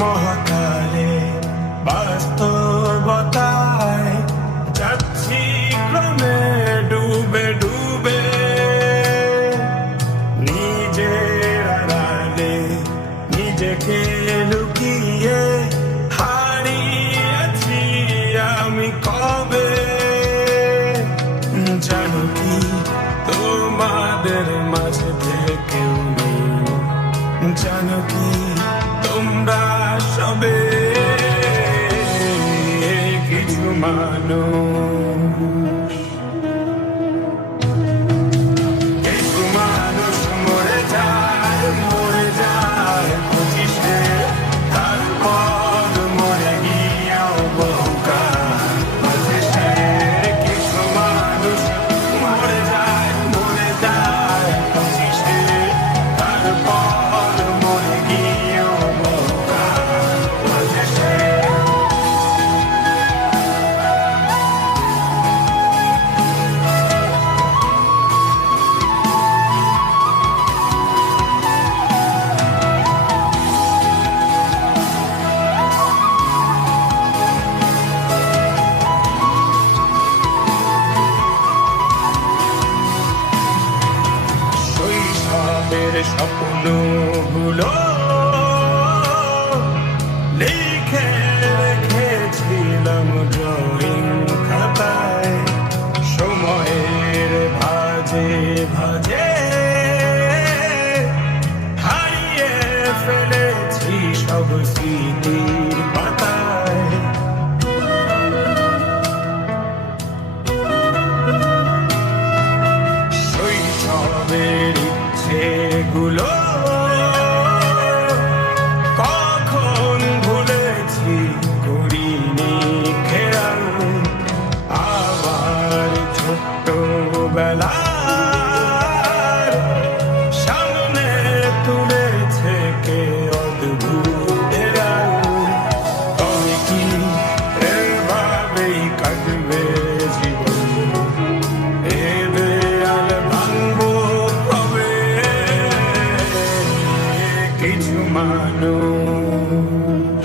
মহাকালে বাস্তবতায় যাচ্ছি ক্রমে ডুবে ডুবে, নিজের আড়ালে নিজেকে লুকিয়ে হারিয়েছি আমি কবে। জানো কি তোমাদের মাঝে কেউ নেই, জানো কি তোমরা সবে কিছু মানুষ, কিছু মানুষ মরে যায় পঁচিশে, তারপর মরে গিয়েও বহুকাল পঁচিশে। কিছু মানুষ মরে যায় পঁচিশে, তারপর মরে গিয়েও বহুকাল পঁচিশে। শৈশবের স্বপ্নগুলো লিখে রেখেছিলাম ড্রয়িং খাতায়, সময়ের ভাঁজে ভাঁজে হারিয়ে ফেলেছি সব স্মৃতির পাতায়। শৈশবের ইচ্ছেগুলো কখন ভুলেছি করিনি খেয়াল, আবার ছোট্টবেলার সামনে তুলেছে কে অদ্ভুত দেয়াল। তবে কি এভাবেই কাটবে জীবন, এ দেয়াল ভাঙবো কবে? কিছু মানুষ,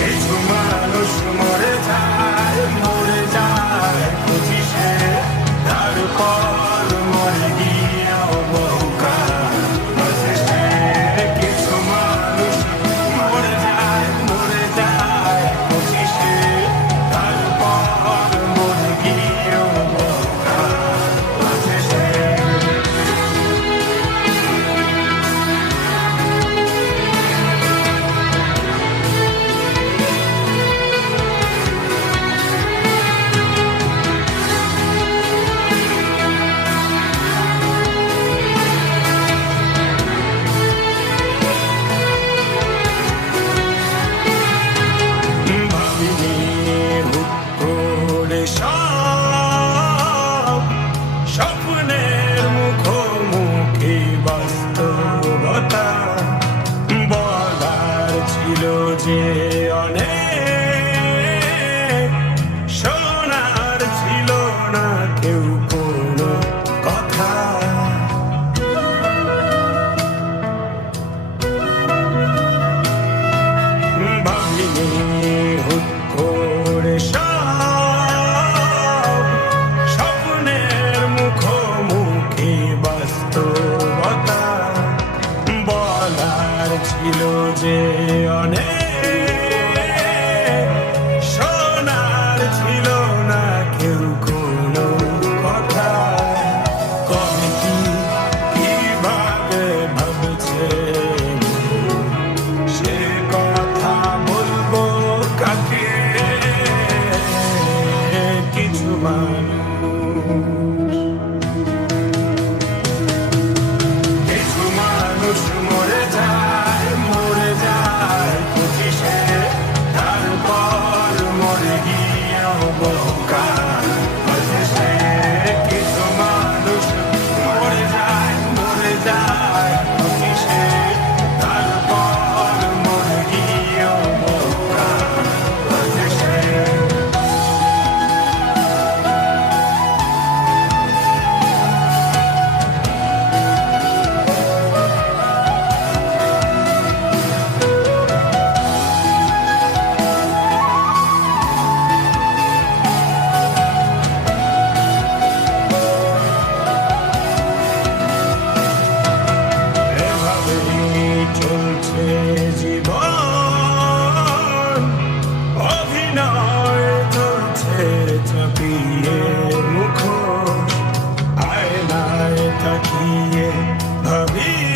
কিছু মানুষ মরে যায় পঁচিশে, তারপর মরে গিয়েও বহুকাল পঁচিশে। কিছু মানুষ মরে যায় পঁচিশে, নয় চলছে চাপিয়ে মুখ আয়নায় তাকিয়ে ভাবি